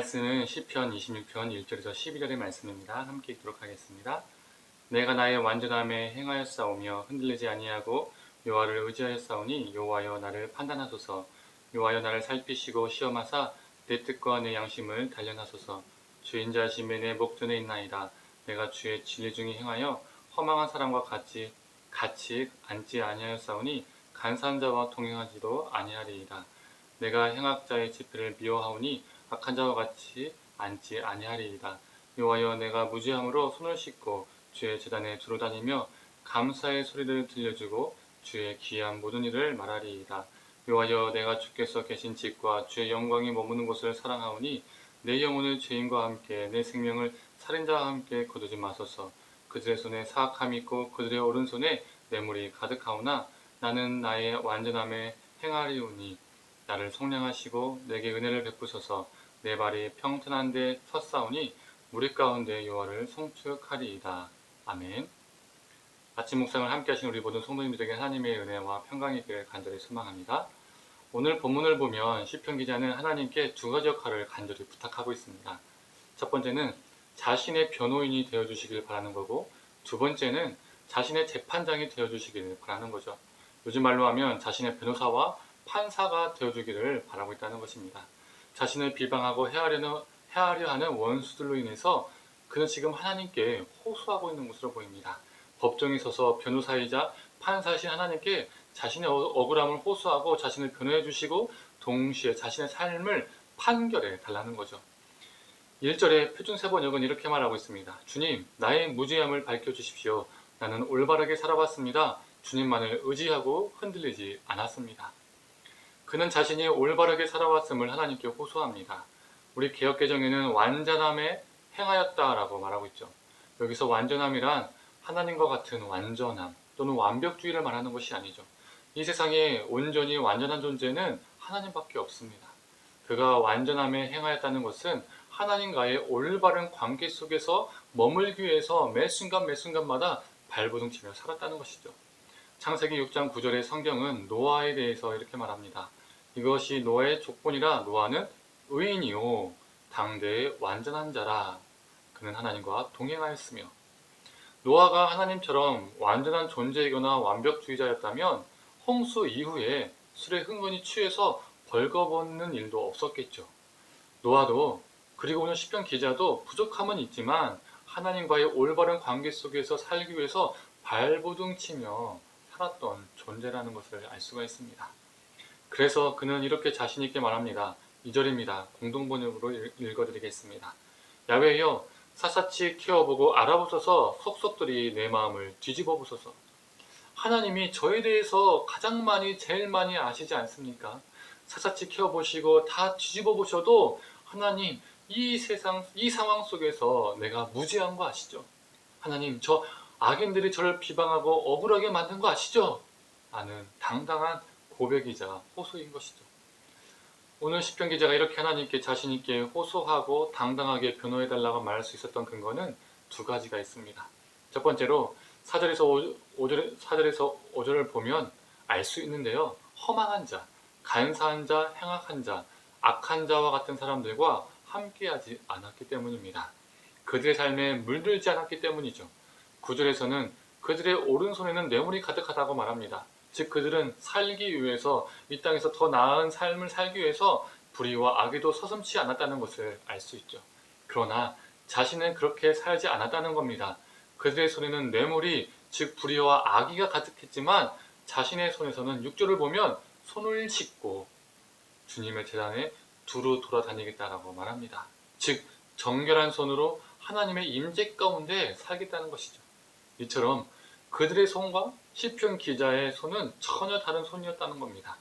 말씀은 시편 26편 1절에서 12절의 말씀입니다. 함께 읽도록 하겠습니다. 내가 나의 완전함에 행하였사오며 흔들리지 아니하고 여호와를 의지하였사오니 여호와여 나를 판단하소서. 여호와여 나를 살피시고 시험하사 내 뜻과 내 양심을 단련하소서. 주인자심에 내 목전에 있나이다. 내가 주의 진리 중에 행하여 허망한 사람과 같이 앉지 아니하였사오니 간사한 자와 동행하지도 아니하리이다. 내가 행악자의 지폐를 미워하오니 악한 자와 같이 앉지 아니하리이다. 여호와여 내가 무지함으로 손을 씻고 주의 제단에 두루 다니며 감사의 소리를 들려주고 주의 귀한 모든 일을 말하리이다. 여호와여 내가 주께서 계신 집과 주의 영광이 머무는 곳을 사랑하오니 내 영혼을 죄인과 함께 내 생명을 살인자와 함께 거두지 마소서. 그들의 손에 사악함이 있고 그들의 오른손에 뇌물이 가득하오나 나는 나의 완전함에 행하리오니 나를 속량하시고 내게 은혜를 베푸소서. 내 발이 평탄한 데 섰사오니 무리 가운데 여호와를 송축하리이다. 아멘. 아침 묵상을 함께 하신 우리 모든 성도님들에게 하나님의 은혜와 평강이 있기를 간절히 소망합니다. 오늘 본문을 보면 시편 기자는 하나님께 두 가지 역할을 간절히 부탁하고 있습니다. 첫 번째는 자신의 변호인이 되어주시길 바라는 거고, 두 번째는 자신의 재판장이 되어주시길 바라는 거죠. 요즘 말로 하면 자신의 변호사와 판사가 되어주기를 바라고 있다는 것입니다. 자신을 비방하고 해하려 하는 원수들로 인해서 그는 지금 하나님께 호소하고 있는 것으로 보입니다. 법정에 서서 변호사이자 판사이신 하나님께 자신의 억울함을 호소하고 자신을 변호해 주시고 동시에 자신의 삶을 판결해 달라는 거죠. 1절에 표준세번역은 이렇게 말하고 있습니다. 주님, 나의 무죄함을 밝혀주십시오. 나는 올바르게 살아왔습니다. 주님만을 의지하고 흔들리지 않았습니다. 그는 자신이 올바르게 살아왔음을 하나님께 호소합니다. 우리 개역개정에는 완전함에 행하였다라고 말하고 있죠. 여기서 완전함이란 하나님과 같은 완전함 또는 완벽주의를 말하는 것이 아니죠. 이 세상에 온전히 완전한 존재는 하나님밖에 없습니다. 그가 완전함에 행하였다는 것은 하나님과의 올바른 관계 속에서 머물기 위해서 매 순간마다 발버둥치며 살았다는 것이죠. 창세기 6장 9절의 성경은 노아에 대해서 이렇게 말합니다. 이것이 노아의 족본이라 노아는 의인이요 당대의 완전한 자라. 그는 하나님과 동행하였으며. 노아가 하나님처럼 완전한 존재이거나 완벽주의자였다면 홍수 이후에 술에 흥건히 취해서 벌거벗는 일도 없었겠죠. 노아도 그리고 오늘 시편 기자도 부족함은 있지만 하나님과의 올바른 관계 속에서 살기 위해서 발버둥치며 살았던 존재라는 것을 알 수가 있습니다. 그래서 그는 이렇게 자신 있게 말합니다. 2절입니다. 공동번역으로 읽어드리겠습니다. 야훼여 샅샅이 키워보고 알아보소서. 속속들이 내 마음을 뒤집어 보소서. 하나님이 저에 대해서 제일 많이 아시지 않습니까? 샅샅이 키워보시고 다 뒤집어 보셔도 하나님 이 상황 속에서 내가 무죄한 거 아시죠? 하나님 저 악인들이 저를 비방하고 억울하게 만든 거 아시죠? 라는 당당한 고백이자 호소인 것이죠. 오늘 시편 기자가 이렇게 하나님께 자신 있게 호소하고 당당하게 변호해달라고 말할 수 있었던 근거는 두 가지가 있습니다. 첫 번째로 4절에서 5절을 보면 알 수 있는데요. 허망한 자, 간사한 자, 행악한 자, 악한 자와 같은 사람들과 함께하지 않았기 때문입니다. 그들의 삶에 물들지 않았기 때문이죠. 9절에서는 그들의 오른손에는 뇌물이 가득하다고 말합니다. 즉 그들은 살기 위해서 이 땅에서 더 나은 삶을 살기 위해서 불의와 악에도 서슴지 않았다는 것을 알 수 있죠. 그러나 자신은 그렇게 살지 않았다는 겁니다. 그들의 손에는 뇌물이 즉 불의와 악의가 가득했지만 자신의 손에서는 6절을 보면 손을 씻고 주님의 제단에 두루 돌아다니겠다라고 말합니다. 즉 정결한 손으로 하나님의 임재 가운데 살겠다는 것이죠. 이처럼 그들의 손과 시편 기자의 손은 전혀 다른 손이었다는 겁니다.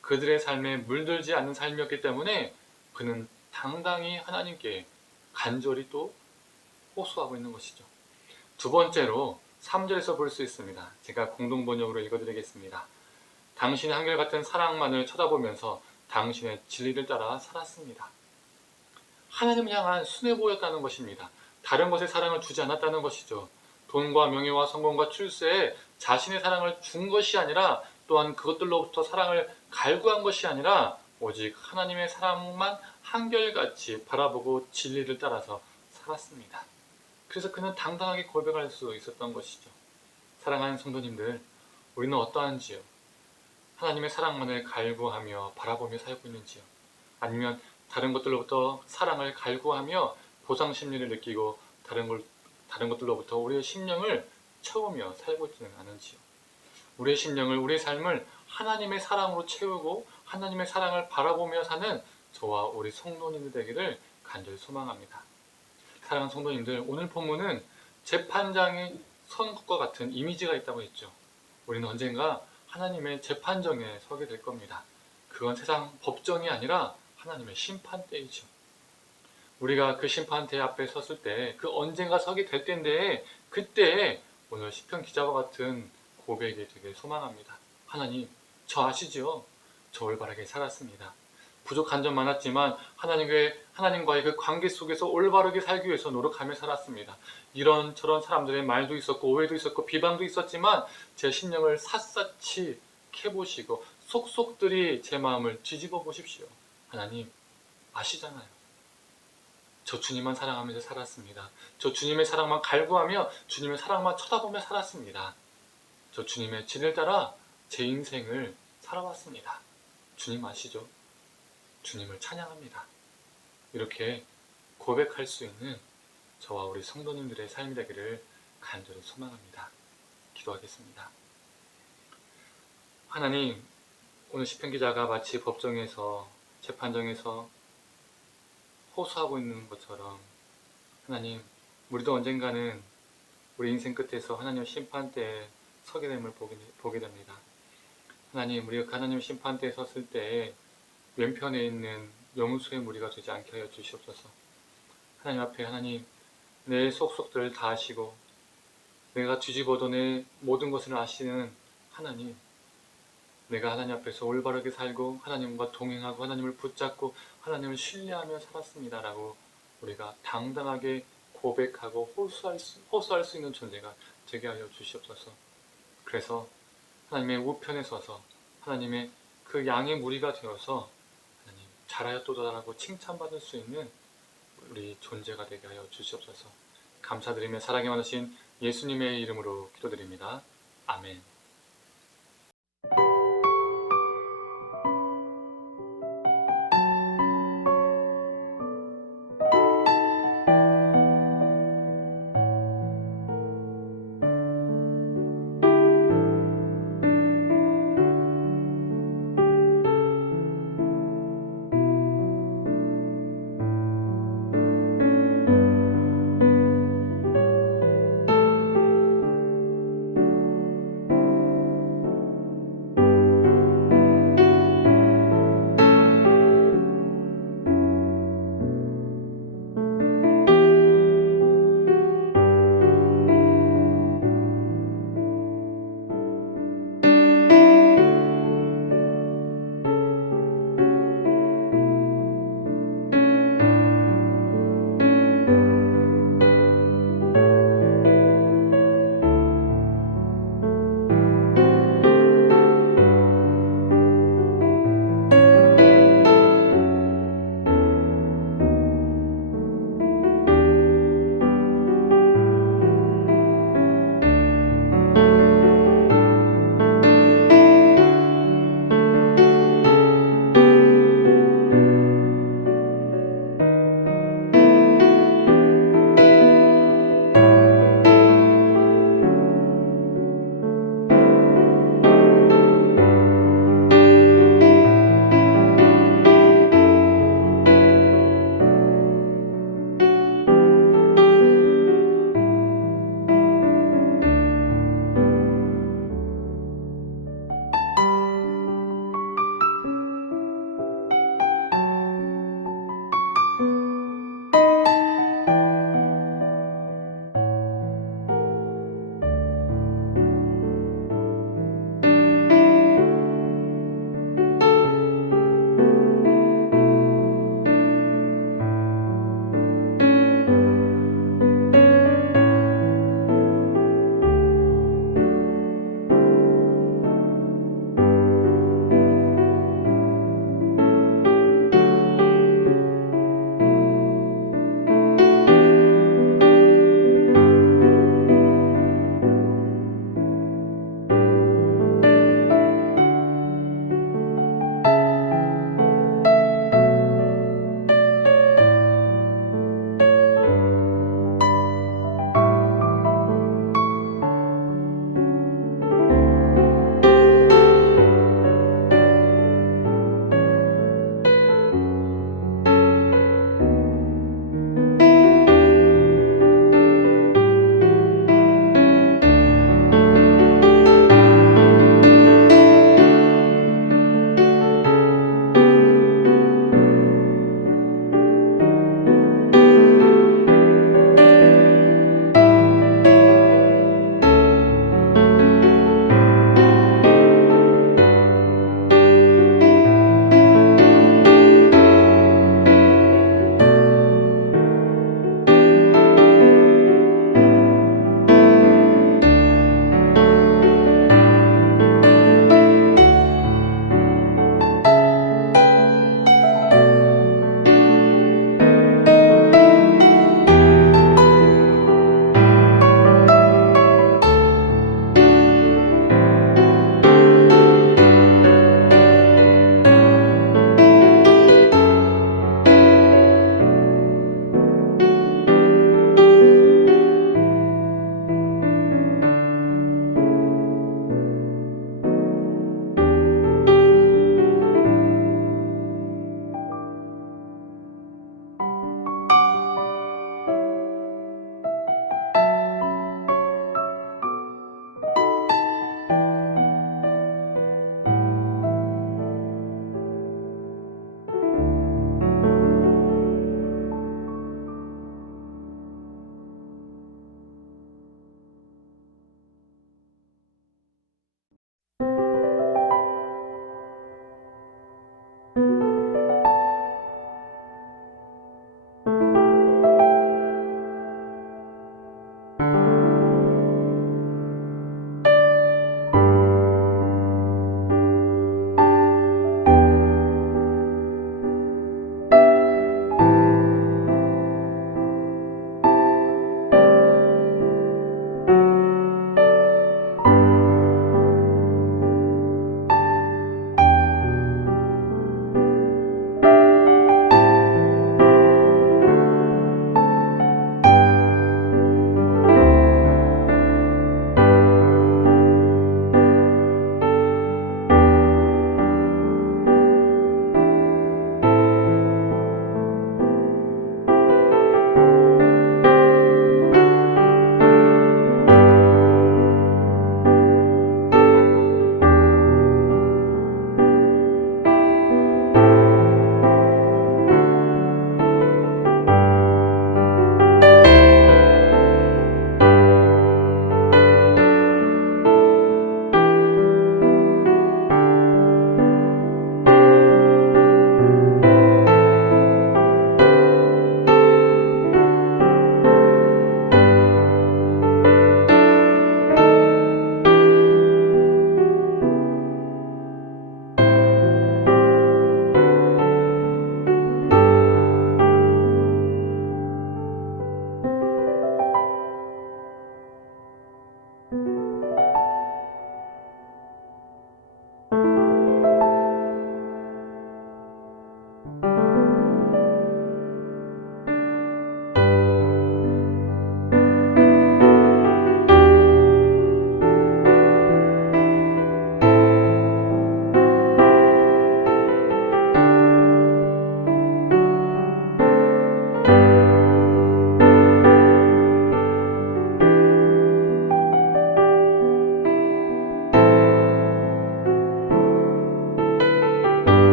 그들의 삶에 물들지 않는 삶이었기 때문에 그는 당당히 하나님께 간절히 또 호소하고 있는 것이죠. 두 번째로 3절에서 볼 수 있습니다. 제가 공동번역으로 읽어드리겠습니다. 당신의 한결같은 사랑만을 쳐다보면서 당신의 진리를 따라 살았습니다. 하나님을 향한 순애보였다는 것입니다. 다른 것에 사랑을 주지 않았다는 것이죠. 돈과 명예와 성공과 출세에 자신의 사랑을 준 것이 아니라 또한 그것들로부터 사랑을 갈구한 것이 아니라 오직 하나님의 사랑만 한결같이 바라보고 진리를 따라서 살았습니다. 그래서 그는 당당하게 고백할 수 있었던 것이죠. 사랑하는 성도님들, 우리는 어떠한지요? 하나님의 사랑만을 갈구하며 바라보며 살고 있는지요? 아니면 다른 것들로부터 사랑을 갈구하며 보상 심리를 느끼고 다른 것들로부터 우리의 심령을 채우며 살고 있지는 않은지요? 우리의 심령을, 우리의 삶을 하나님의 사랑으로 채우고 하나님의 사랑을 바라보며 사는 저와 우리 성도님들 되기를 간절히 소망합니다. 사랑하는 성도님들, 오늘 본문은 재판장이 선 것과 같은 이미지가 있다고 했죠. 우리는 언젠가 하나님의 재판정에 서게 될 겁니다. 그건 세상 법정이 아니라 하나님의 심판대이죠. 우리가 그 심판대 앞에 섰을 때, 그 언젠가 서게 될 때인데, 그때 오늘 시편 기자와 같은 고백이 되길 소망합니다. 하나님, 저 아시죠? 저 올바르게 살았습니다. 부족한 점 많았지만 하나님과의 그 관계 속에서 올바르게 살기 위해서 노력하며 살았습니다. 이런저런 사람들의 말도 있었고 오해도 있었고 비방도 있었지만 제 심령을 샅샅이 캐보시고 속속들이 제 마음을 뒤집어 보십시오. 하나님 아시잖아요. 저 주님만 사랑하면서 살았습니다. 저 주님의 사랑만 갈구하며 주님의 사랑만 쳐다보며 살았습니다. 저 주님의 진을 따라 제 인생을 살아왔습니다. 주님 아시죠? 주님을 찬양합니다. 이렇게 고백할 수 있는 저와 우리 성도님들의 삶이 되기를 간절히 소망합니다. 기도하겠습니다. 하나님, 오늘 시편 기자가 마치 법정에서 재판정에서 호소하고 있는 것처럼 하나님, 우리도 언젠가는 우리 인생 끝에서 하나님 심판대에 서게 됨을 보게 됩니다. 하나님, 우리가 하나님 심판대에 섰을 때에 왼편에 있는 염소의 무리가 되지 않게 하여 주시옵소서. 하나님 앞에 하나님, 내 속속들을 다 아시고 내가 뒤집어도 내 모든 것을 아시는 하나님, 내가 하나님 앞에서 올바르게 살고 하나님과 동행하고 하나님을 붙잡고 하나님을 신뢰하며 살았습니다 라고 우리가 당당하게 고백하고 호소할 수 있는 존재가 되게 하여 주시옵소서. 그래서 하나님의 우편에 서서 하나님의 그 양의 무리가 되어서 하나님 잘하였도다라고 칭찬받을 수 있는 우리 존재가 되게 하여 주시옵소서. 감사드리며 사랑이 많으신 예수님의 이름으로 기도드립니다. 아멘.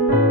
아멘.